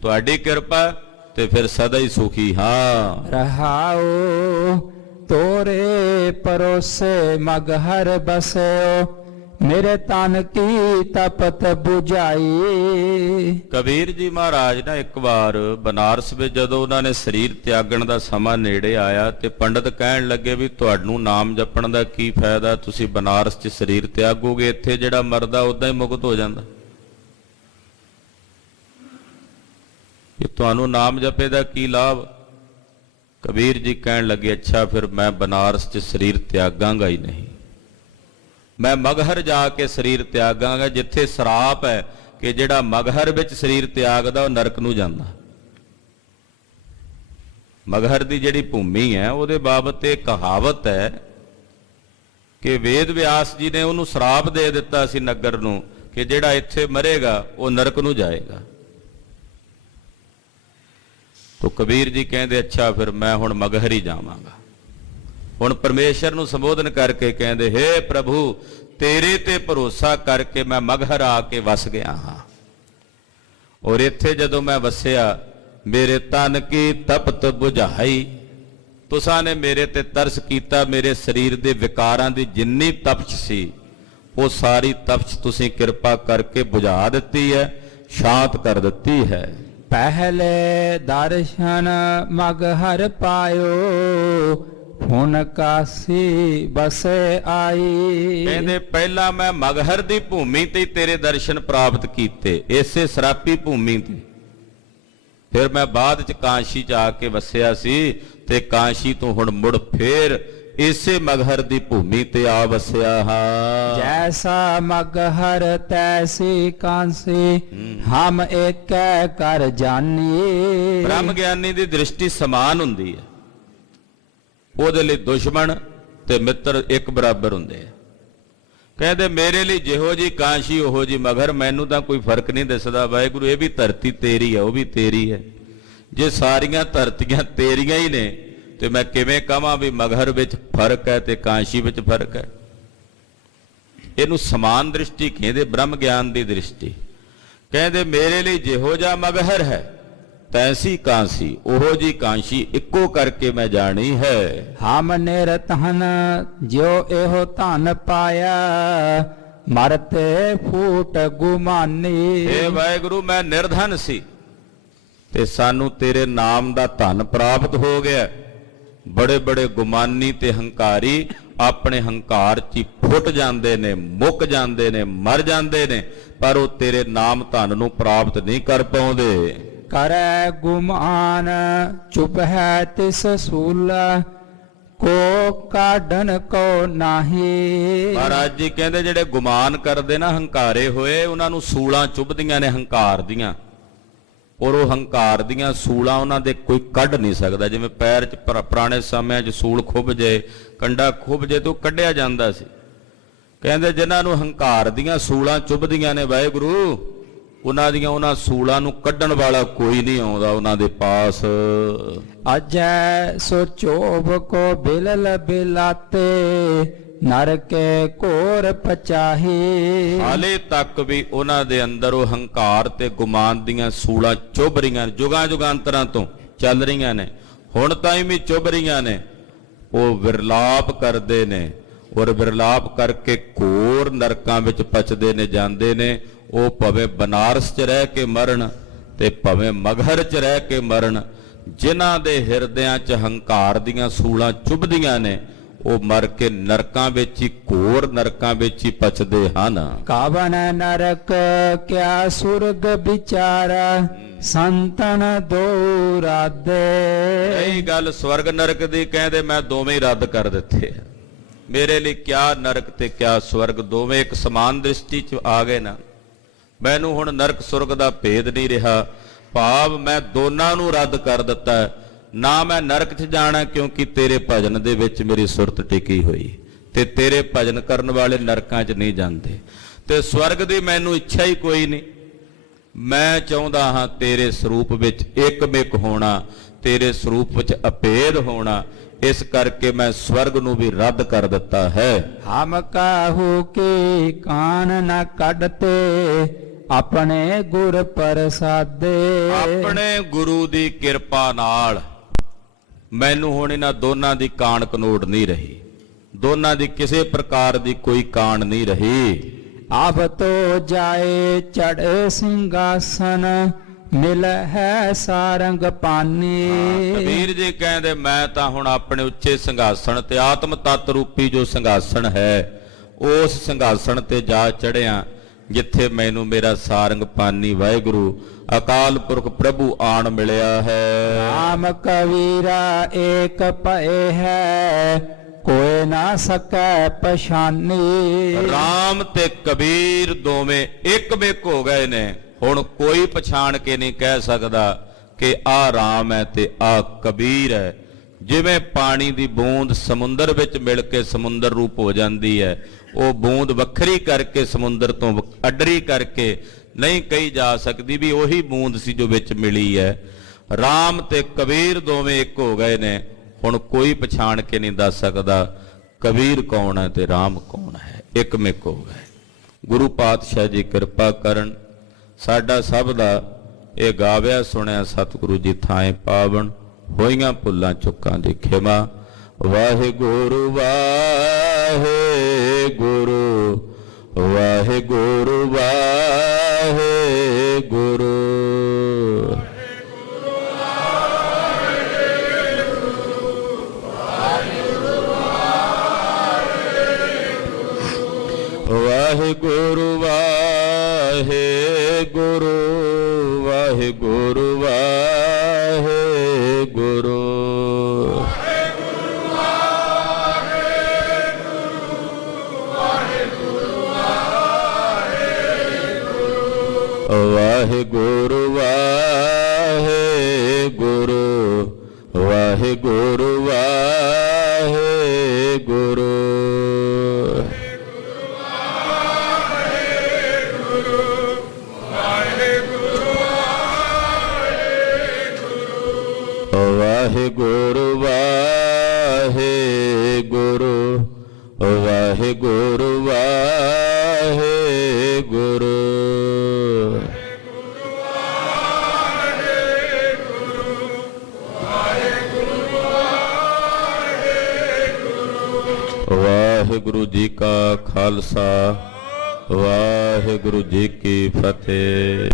ਤੁਹਾਡੀ ਕਿਰਪਾ ਤੇ ਫਿਰ ਸਦਾ ਹੀ ਸੁਖੀ ਹਾਂ। ਰਹਾਉ ਤੋਰੇ ਪਰੋਸੇ ਮਗਹਰ ਬਸਿਓ, ਮੇਰੇ ਤਨ ਕੀ ਤਪਤ 부ਝਾਈ। ਕਬੀਰ ਜੀ ਮਹਾਰਾਜ ਨਾ ਇੱਕ ਵਾਰ ਬਨਾਰਸ ਵਿੱਚ ਜਦੋਂ ਉਹਨਾਂ ਨੇ ਸਰੀਰ ਤਿਆਗਣ ਦਾ ਸਮਾਂ ਨੇੜੇ ਆਇਆ ਤੇ ਪੰਡਤ ਕਹਿਣ ਲੱਗੇ ਵੀ ਤੁਹਾਨੂੰ ਨਾਮ ਜਪਣ ਦਾ ਕੀ ਫਾਇਦਾ, ਤੁਸੀਂ ਬਨਾਰਸ 'ਚ ਸਰੀਰ ਤਿਆਗੋਗੇ, ਇੱਥੇ ਜਿਹੜਾ ਮਰਦਾ ਉਦਾਂ ਹੀ ਮੁਕਤ ਹੋ ਜਾਂਦਾ, ਕਿ ਤੁਹਾਨੂੰ ਨਾਮ ਜਪੇ ਦਾ ਕੀ ਲਾਭ। ਕਬੀਰ ਜੀ ਕਹਿਣ ਲੱਗੇ ਅੱਛਾ ਫਿਰ ਮੈਂ ਬਨਾਰਸ 'ਚ ਸਰੀਰ ਤਿਆਗਾਂਗਾ ਹੀ ਨਹੀਂ, ਮੈਂ ਮਗਹਰ ਜਾ ਕੇ ਸਰੀਰ ਤਿਆਗਾਂਗਾ, ਜਿੱਥੇ ਸਰਾਪ ਹੈ ਕਿ ਜਿਹੜਾ ਮਗਹਰ ਵਿੱਚ ਸਰੀਰ ਤਿਆਗਦਾ ਉਹ ਨਰਕ ਨੂੰ ਜਾਂਦਾ। ਮਗਹਰ ਦੀ ਜਿਹੜੀ ਭੂਮੀ ਹੈ ਉਹਦੇ ਬਾਬਤ ਇਹ ਕਹਾਵਤ ਹੈ ਕਿ ਵੇਦ ਵਿਆਸ ਜੀ ਨੇ ਉਹਨੂੰ ਸਰਾਪ ਦੇ ਦਿੱਤਾ ਸੀ ਨਗਰ ਨੂੰ ਕਿ ਜਿਹੜਾ ਇੱਥੇ ਮਰੇਗਾ ਉਹ ਨਰਕ ਨੂੰ ਜਾਏਗਾ। ਤੋ ਕਬੀਰ ਜੀ ਕਹਿੰਦੇ ਅੱਛਾ ਫਿਰ ਮੈਂ ਹੁਣ ਮਗਹਰ ਹੀ ਜਾਵਾਂਗਾ। ਹੁਣ ਪਰਮੇਸ਼ਰ ਨੂੰ ਸੰਬੋਧਨ ਕਰਕੇ ਕਹਿੰਦੇ ਹੇ ਪ੍ਰਭੂ ਤੇਰੇ ਤੇ ਭਰੋਸਾ ਕਰਕੇ ਮੈਂ ਮਗਹਰ ਆ ਕੇ ਵਸ ਗਿਆ ਹਾਂ, ਔਰ ਇੱਥੇ ਜਦੋਂ ਮੈਂ ਵਸਿਆ ਮੇਰੇ ਤਨ ਕੀ ਤਪਤ 부ਝਾਈ, ਤੁਸਾਂ ਨੇ ਮੇਰੇ ਤੇ ਤਰਸ ਕੀਤਾ, ਮੇਰੇ ਸਰੀਰ ਦੇ ਵਿਕਾਰਾਂ ਦੀ ਜਿੰਨੀ ਤਪਸ਼ ਸੀ ਉਹ ਸਾਰੀ ਤਪਸ਼ ਤੁਸੀਂ ਕਿਰਪਾ ਕਰਕੇ ਬੁਝਾ ਦਿੱਤੀ ਹੈ, ਸ਼ਾਂਤ ਕਰ ਦਿੱਤੀ ਹੈ। ਪਹਿਲੇ ਦਰਸ਼ਨ ਮਗਹਰ ਪਾਇਓ, ਹੁਣ ਕਾਸੀ ਬਸੇ ਆਈ। ਕਹਿੰਦੇ ਪਹਿਲਾਂ ਮੈਂ ਮਗਹਰ ਦੀ ਭੂਮੀ ਤੇ ਤੇਰੇ ਦਰਸ਼ਨ ਪ੍ਰਾਪਤ ਕੀਤੇ, ਇਸੇ ਸਰਾਪੀ ਭੂਮੀ ਤੇ, ਫਿਰ ਮੈਂ ਬਾਅਦ ਚ ਕਾਂਸ਼ੀ ਚ ਆ ਕੇ ਵਸਿਆ ਸੀ ਤੇ ਕਾਂਸ਼ੀ ਤੋਂ ਹੁਣ ਮੁੜ ਫੇਰ ਇਸੇ ਮਗਹਰ ਦੀ ਭੂਮੀ ਤੇ ਆ ਵਸਿਆ ਹਾਂ। ਜੈਸਾ ਮਗਹਰ ਤੈਸੀ ਕਾਂਸੀ, ਹਮ ਏਕੈ ਕਰ ਜਾਨੀ। ਬ੍ਰਹਮ ਗਿਆਨੀ ਦੀ ਦ੍ਰਿਸ਼ਟੀ ਸਮਾਨ ਹੁੰਦੀ ਹੈ, ਉਹਦੇ ਲਈ ਦੁਸ਼ਮਣ ਤੇ ਮਿੱਤਰ ਇੱਕ ਬਰਾਬਰ ਹੁੰਦੇ ਆ। ਕਹਿੰਦੇ ਮੇਰੇ ਲਈ ਜਿਹੋ ਜੀ ਕਾਂਸ਼ੀ ਉਹੋ ਜੀ ਮਗਰ, ਮੈਨੂੰ ਤਾਂ ਕੋਈ ਫਰਕ ਨਹੀਂ ਦਿਸਦਾ ਵਾਹਿਗੁਰੂ, ਇਹ ਵੀ ਧਰਤੀ ਤੇਰੀ ਹੈ ਉਹ ਵੀ ਤੇਰੀ ਹੈ। ਜੇ ਸਾਰੀਆਂ ਧਰਤੀਆਂ ਤੇਰੀਆਂ ਹੀ ਨੇ ਤੇ ਮੈਂ ਕਿਵੇਂ ਕਹਾਂ ਵੀ ਮਗਹਰ ਵਿੱਚ ਫਰਕ ਹੈ ਤੇ ਕਾਂਸ਼ੀ ਵਿੱਚ ਫਰਕ ਹੈ। ਇਹਨੂੰ ਸਮਾਨ ਦ੍ਰਿਸ਼ਟੀ ਕਹਿੰਦੇ, ਬ੍ਰਹਮ ਗਿਆਨ ਦੀ ਦ੍ਰਿਸ਼ਟੀ। ਕਹਿੰਦੇ ਮੇਰੇ ਲਈ ਜਿਹੋ ਜਿਹਾ ਮਗਹਰ ਹੈ ਤੈਸੀ ਕਾਂਸੀ, ਉਹੋ ਜੀ ਕਾਂਸ਼ੀ ਇੱਕੋ ਕਰਕੇ ਮੈਂ ਜਾਣੀ ਹੈ। ਹਮ ਨਿਰਤਨ ਜਿਉ ਇਹੋ ਧਨ ਪਾਇਆ, ਮਰਤੇ ਫੂਟ ਗੁਮਾਨੀ। ਇਹ ਵਾਹਿਗੁਰੂ ਮੈਂ ਨਿਰਧਨ ਸੀ ਤੇ ਸਾਨੂੰ ਤੇਰੇ ਨਾਮ ਦਾ ਧਨ ਪ੍ਰਾਪਤ ਹੋ ਗਿਆ। ਬੜੇ ਬੜੇ ਗੁਮਾਨੀ ਤੇ ਹੰਕਾਰੀ ਆਪਣੇ ਹੰਕਾਰ 'ਚ ਹੀ ਫੁੱਟ ਜਾਂਦੇ ਨੇ, ਮੁੱਕ ਜਾਂਦੇ ਨੇ, ਮਰ ਜਾਂਦੇ ਨੇ, ਪਰ ਉਹ ਤੇਰੇ ਨਾਮ ਧਨ ਨੂੰ ਪ੍ਰਾਪਤ ਨਹੀਂ ਕਰ ਪਾਉਂਦੇ। ਕਰੈ ਗੁਮਾਨ ਚੁਪ ਹੈ ਤਿਸ ਸੂਲ, ਕੋ ਕਾਢਨ ਕੋ ਨਾਹੀ। ਮਹਾਰਾਜ ਜੀ ਕਹਿੰਦੇ ਜਿਹੜੇ ਗੁਮਾਨ ਕਰਦੇ ਨਾ ਹੰਕਾਰੇ ਹੋਏ, ਉਹਨਾਂ ਨੂੰ ਸੂਲਾਂ ਚੁੱਭਦੀਆਂ ਨੇ ਹੰਕਾਰ ਦੀਆਂ, ਔਰ ਉਹ ਹੰਕਾਰ ਦੀਆਂ ਸੂਲਾਂ ਉਹਨਾਂ ਦੇ ਕੋਈ ਕੱਢ ਨਹੀਂ ਸਕਦਾ। ਜਿਵੇਂ ਪੈਰ 'ਚ ਪੁਰਾਣੇ ਸਮਿਆਂ 'ਚ ਸੂਲ ਖੁੱਭ ਜੇ, ਕੰਡਾ ਖੁੱਭ ਜੇ, ਤੋਂ ਕੱਢਿਆ ਜਾਂਦਾ ਸੀ। ਕਹਿੰਦੇ ਜਿਨ੍ਹਾਂ ਨੂੰ ਹੰਕਾਰ ਦੀਆਂ ਸੂਲਾਂ ਚੁੱਭਦੀਆਂ ਨੇ ਵਾਹਿਗੁਰੂ, ਉਹਨਾਂ ਦੀਆਂ ਉਹਨਾਂ ਸੂਲਾਂ ਨੂੰ ਕੱਢਣ ਵਾਲਾ ਕੋਈ ਨਹੀਂ ਆਉਂਦਾ ਉਹਨਾਂ ਦੇ ਪਾਸ। ਅਜੈ ਸੋ ਚੋਭ ਕੋ ਬਿਲਲ ਬਿਲਾਤੇ ਨਰਕੇ ਘੋਰ ਪਚਾਹੀ। ਹਾਲੇ ਤੱਕ ਵੀ ਉਹਨਾਂ ਦੇ ਅੰਦਰ ਉਹ ਹੰਕਾਰ ਤੇ ਗੁਮਾਨ ਦੀਆਂ ਸੂਲਾਂ ਚੁੱਭ ਰਹੀਆਂ ਨੇ, ਜੁਗਾਂ ਜੁਗਾਂਤਰਾਂ ਤੋਂ ਚੱਲ ਰਹੀਆਂ ਨੇ, ਹੁਣ ਤਾਈਂ ਵੀ ਚੁੱਭ ਰਹੀਆਂ ਨੇ। ਉਹ ਵਿਰਲਾਪ ਕਰਦੇ ਨੇ, ਔਰ ਵਿਰਲਾਪ ਕਰਕੇ ਘੋਰ ਨਰਕਾਂ ਵਿੱਚ ਪਚਦੇ ਨੇ, ਜਾਂਦੇ ਨੇ। ਉਹ ਭਾਵੇਂ ਬਨਾਰਸ 'ਚ ਰਹਿ ਕੇ ਮਰਨ ਤੇ ਭਾਵੇਂ ਮਗਹਰ 'ਚ ਰਹਿ ਕੇ ਮਰਨ, ਜਿਨ੍ਹਾਂ ਦੇ ਹਿਰਦਿਆਂ 'ਚ ਹੰਕਾਰ ਦੀਆਂ ਸੂਲਾਂ ਚੁੱਭਦੀਆਂ ਨੇ, ਉਹ ਮਰ ਕੇ ਨਰਕਾਂ ਵਿੱਚ ਹੀ, ਘੋਰ ਨਰਕਾਂ ਵਿੱਚ ਹੀ ਪਚਦੇ ਹਨ। ਕਾਵਨ ਨਰਕ ਕਿਆ ਸੁਰਗ ਵਿਚਾਰਾ ਸੰਤਨ ਦੋ ਰਾਦੇ। ਇਹ ਗੱਲ ਸਵਰਗ ਨਰਕ ਦੀ ਕਹਿੰਦੇ ਮੈਂ ਦੋਵੇਂ ਹੀ ਰੱਦ ਕਰ ਦਿੱਤੇ ਆ। ਮੇਰੇ ਲਈ ਕਿਆ ਨਰਕ ਤੇ ਕਿਆ ਸਵਰਗ, ਦੋਵੇਂ ਇੱਕ ਸਮਾਨ ਦ੍ਰਿਸ਼ਟੀ 'ਚ ਆ ਗਏ ਨਾ। ਮੈਨੂੰ ਹੁਣ ਨਰਕ ਸੁਰਗ ਦਾ ਭੇਦ ਨਹੀਂ ਰਿਹਾ, ਭਾਵ ਮੈਂ ਦੋਨਾਂ ਨੂੰ ਰੱਦ ਕਰ ਦਿੱਤਾ। ਨਾ ਮੈਂ ਨਰਕ 'ਚ ਜਾਣਾ ਕਿਉਂਕਿ ਤੇਰੇ ਭਜਨ ਦੇ ਵਿੱਚ ਮੇਰੀ ਸੁਰਤ ਟਿਕੀ ਹੋਈ, ਤੇ ਤੇਰੇ ਭਜਨ ਕਰਨ ਵਾਲੇ ਨਰਕਾਂ 'ਚ ਨਹੀਂ ਜਾਂਦੇ। ਤੇ ਸਵਰਗ ਦੀ ਮੈਨੂੰ ਇੱਛਾ ਹੀ ਕੋਈ ਨਹੀਂ। ਮੈਂ ਚਾਹੁੰਦਾ ਹਾਂ ਤੇਰੇ ਸਰੂਪ ਵਿੱਚ ਇੱਕਮਿਕ ਹੋਣਾ, ਤੇਰੇ ਸਰੂਪ ਵਿੱਚ ਅਭੇਦ ਹੋਣਾ। ਇਸ ਕਰਕੇ ਮੈਂ ਸਵਰਗ ਨੂੰ ਵੀ ਰੱਦ ਕਰ ਦਿੱਤਾ ਹੈ। ਹਮ ਕਾਹੂ ਕੀ ਕਾਨ ਨ ਕੱਢਤੇ ਆਪਣੇ ਗੁਰ ਪ੍ਰਸਾਦੇ। ਆਪਣੇ ਗੁਰੂ ਦੀ ਕਿਰਪਾ ਨਾਲ ਮੈਨੂੰ ਹੁਣ ਇਹਨਾਂ ਦੋਨਾਂ ਦੀ ਕਾਣ ਕਨੋੜ ਨਹੀਂ ਰਹੀ, ਦੋਨਾਂ ਦੀ ਕਿਸੇ ਪ੍ਰਕਾਰ ਦੀ ਕੋਈ ਕਾਣ ਨਹੀਂ ਰਹੀ। ਆਪ ਤੋ ਜਾਏ ਚੜ੍ਹੇ ਸਿੰਘਾਸਨ ਮਿਲ ਹੈ ਸਾਰੰਗ ਪਾਨੀ। ਕਬੀਰ ਜੀ ਕਹਿੰਦੇ ਮੈਂ ਤਾਂ ਹੁਣ ਆਪਣੇ ਉੱਚੇ ਸਿੰਘਾਸਣ ਤੇ ਆਤਮ ਤਤ ਰੂਪੀ ਜੋ ਸਿੰਘਾਸਣ ਹੈ, ਉਸ ਸਿੰਘਾਸਣ ਤੇ ਜਾ ਚੜਿਆ ਜਿੱਥੇ ਮੈਨੂੰ ਮੇਰਾ ਸਾਰੰਗ ਪਾਨੀ ਵਾਹਿਗੁਰੂ ਅਕਾਲ ਪੁਰਖ ਪ੍ਰਭੂ ਆਣ ਮਿਲਿਆ ਹੈ। ਨਾਮ ਕਬੀਰਾ ਏਕ ਭਏ ਹੈ ਕੋਈ ਨਾ ਸਕੈ ਪਛਾਨੀ। ਰਾਮ ਤੇ ਕਬੀਰ ਦੋਵੇਂ ਇੱਕਮਿਕ ਹੋ ਗਏ ਨੇ। ਹੁਣ ਕੋਈ ਪਛਾਣ ਕੇ ਨਹੀਂ ਕਹਿ ਸਕਦਾ ਕਿ ਆਹ ਰਾਮ ਹੈ ਤੇ ਆਹ ਕਬੀਰ ਹੈ। ਜਿਵੇਂ ਪਾਣੀ ਦੀ ਬੂੰਦ ਸਮੁੰਦਰ ਵਿੱਚ ਮਿਲ ਕੇ ਸਮੁੰਦਰ ਰੂਪ ਹੋ ਜਾਂਦੀ ਹੈ, ਉਹ ਬੂੰਦ ਵੱਖਰੀ ਕਰਕੇ ਸਮੁੰਦਰ ਤੋਂ ਅੱਡਰੀ ਕਰਕੇ ਨਹੀਂ ਕਹੀ ਜਾ ਸਕਦੀ ਵੀ ਉਹੀ ਬੂੰਦ ਸੀ ਜੋ ਵਿੱਚ ਮਿਲੀ ਹੈ। ਰਾਮ ਤੇ ਕਬੀਰ ਦੋਵੇਂ ਇੱਕ ਹੋ ਗਏ ਨੇ। ਹੁਣ ਕੋਈ ਪਛਾਣ ਕੇ ਨਹੀਂ ਦੱਸ ਸਕਦਾ ਕਬੀਰ ਕੌਣ ਹੈ ਤੇ ਰਾਮ ਕੌਣ ਹੈ, ਇੱਕਮਿਕ ਹੋ ਗਏ। ਗੁਰੂ ਪਾਤਸ਼ਾਹ ਜੀ ਕਿਰਪਾ ਕਰਨ, ਸਾਡਾ ਸਭ ਦਾ ਇਹ ਗਾਵਿਆ ਸੁਣਿਆ ਸਤਿਗੁਰੂ ਜੀ ਥਾਂ ਪਾਵਨ, ਹੋਈਆਂ ਭੁੱਲਾਂ ਚੁੱਕਾਂ ਦੀ ਖਿਮਾ। ਵਾਹਿਗੁਰੂ ਵਾਹਿਗੁਰੂ ਵਾਹਿਗੁਰੂ ਵਾਹਿਗੁਰੂ। ਵਾਹਿਗੁਰੂ ਵਾਹਿਗੁਰੂ ਵਾਹਿਗੁਰੂ ਵਾਹਿਗੁਰੂ। ਵਾਹਿਗੁਰੂ ਵਾਹਿਗੁਰੂ ਵਾਹਿਗੁਰੂ ਵਾਹਿਗੁਰੂ। ਵਾਹਿਗੁਰੂ ਵਾਹਿਗੁਰੂ ਵਾਹਿਗੁਰੂ ਵਾਹਿਗੁਰੂ। ਵਾਹਿਗੁਰੂ ਜੀ ਕਾ ਖਾਲਸਾ, ਵਾਹਿਗੁਰੂ ਜੀ ਕੀ ਫਤਿਹ।